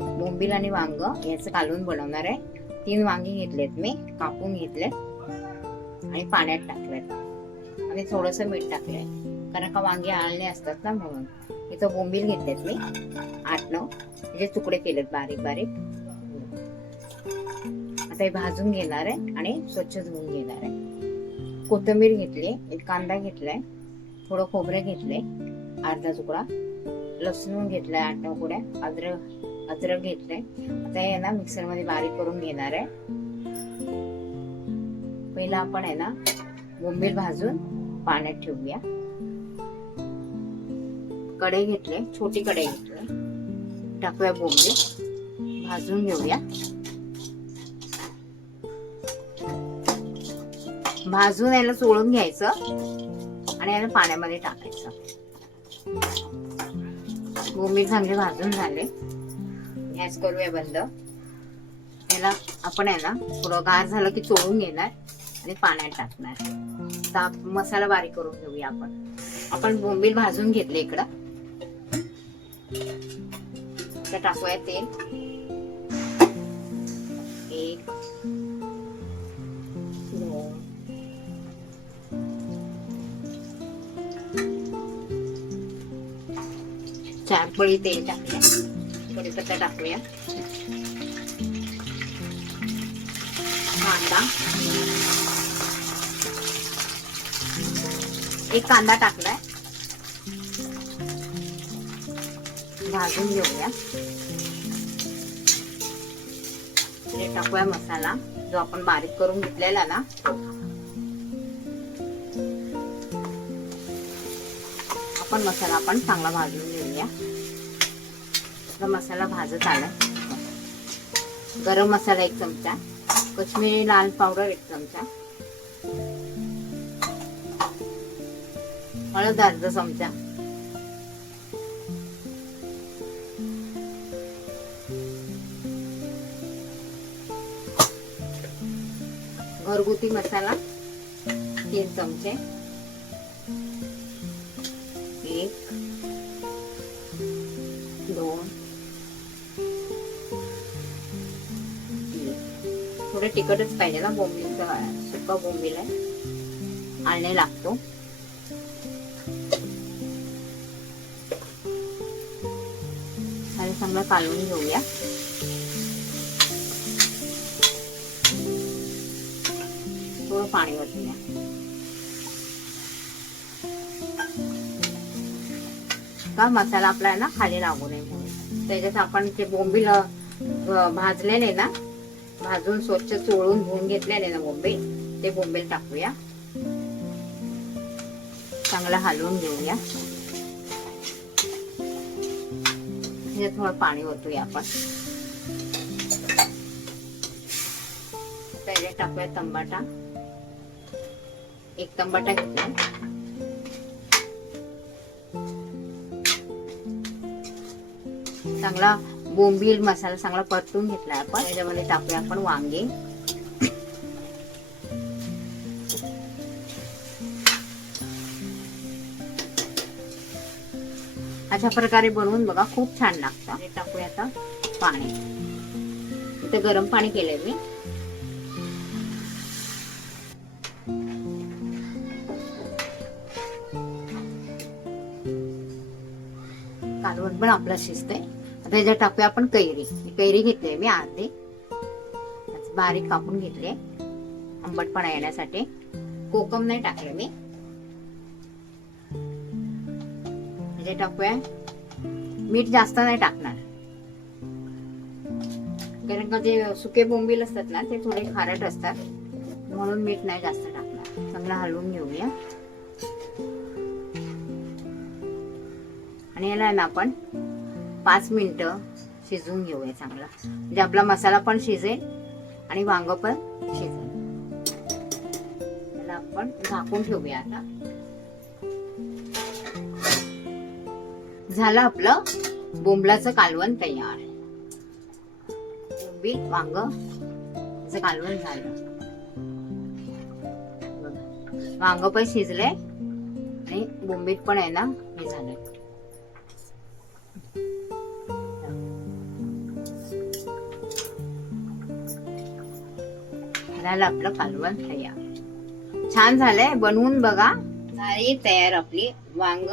बोंबील आणि वांग याचं कालवून बनवणार आहे. तीन वांगी घेतलेत मी कापून घेतले आणि पाण्यात टाकलेत. आणि थोडंसं मीठ टाकलंय. कारण का वांगी आळणे असतात ना म्हणून. इथं बोंबील घेतलेत मी आठ नऊ. त्याचे तुकडे केलेत बारीक बारीक. आता हे भाजून घेणार आहे आणि स्वच्छ धुवून घेणार आहे. कोथिंबीर घेतली एक कांदा घेतलाय थोडं खोबरं घेतले अर्धा तुकडा. लसूण घेतलाय आठ नऊ पुड्या अद्रक अद्रक घेतलंय. आता हे ना मिक्सरमध्ये बारीक करून घेणार आहे. पहिला आपण आहे ना बोंबील भाजून पाण्यात ठेवूया. कढई घेतले छोटी कढई घेतली टाकूया बोंबील. भाजून घेऊया. भाजून याला चोळून घ्यायचं आणि याला पाण्यामध्ये टाकायचं. बोंबील चांगले भाजून झाले. गॅस करूया बंद. याला आपण आहे ना थोडं गार झालं की चोळून घेणार आणि पाण्यात टाकणार. ताप मसाला बारीक करून घेऊया आपण. आपण बोंबील भाजून घेतले इकडं. टाकूया तेल. एक चार पळी तेल टाकूया. म्हणजे कढीपत्ता टाकूया. कांदा. एक कांदा टाकलाय. भाजून घेऊया. हे टाकूया मसाला. जो आपण बारीक करून घेतलेला ना. आपण मसाला आपण चांगला भाजून घेऊया. आपला मसाला भाजत आलाय गरम मसाला एक चमचा. कश्मीरी लाल पावडर एक चमचा. हळद अर्धा चमचा. घरगुती मसाला तीन चमचे. एक. थोडं तिखटच पाहिजे ना बोंबीलचं सुका बोंबील आहे. आणणे लागतो. आणि चांगलं कालवून घेऊया. थोडं पाणी वतूया का मसाला आपला आहे ना खाली लागू नये म्हणून. त्याच्यात आपण ते बोंबील भाजलेले ना भाजून स्वच्छ चोळून धुवून घेतल्याने ना बोंबे ते बोंबील टाकूया. चांगला हलवून घेऊया. म्हणजे थोडं पाणी ओतूया आपण. पहिले टाकूया तंबाटा. एक तंबाटा घेतला. चांगला बोंबील मसाला चांगला परतून घेतला आपण. त्याच्यामध्ये टाकूया आपण वांगे. अशा प्रकारे बनवून बघा खूप छान लागतं. टाकूया आता पाणी. इथे गरम पाणी केलंय मी. कालवण पण आपलं शिजतंय. आता याच्यात टाकूया आपण कैरी. कैरी घेतली मी अर्धी बारीक कापून घेतले आंबटपणा येण्यासाठी. कोकम नाही टाकले मी. म्हणजे टाकूया. मीठ जास्त नाही टाकणार. कारण का जे सुके बोंबील असतात ना ते थोडे खारट असतात. म्हणून मीठ नाही जास्त टाकणार. चांगलं हलवून घेऊया. आणि याला ना आपण पाच मिनटं शिजवून घेऊया चांगला. म्हणजे आपला मसाला पण शिजेल आणि वांग पण शिजेल. त्याला आपण झाकून ठेवूया आता. झालं आपलं बोंबलाचं कालवण तयार. बोंबील वांग कालवण झालं. वांग पण शिजले आणि बोंबीत पण आहे ना हे झालं. झालं आपलं कालवण तयार छान झालंय बनवून बघा. झाली तयार आपली. वांग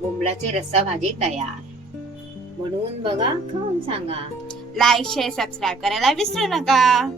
बोंबलाची रस्सा भाजी तयार. बनवून बघा खाऊन सांगा. लाईक शेअर सबस्क्राईब करायला विसरू नका.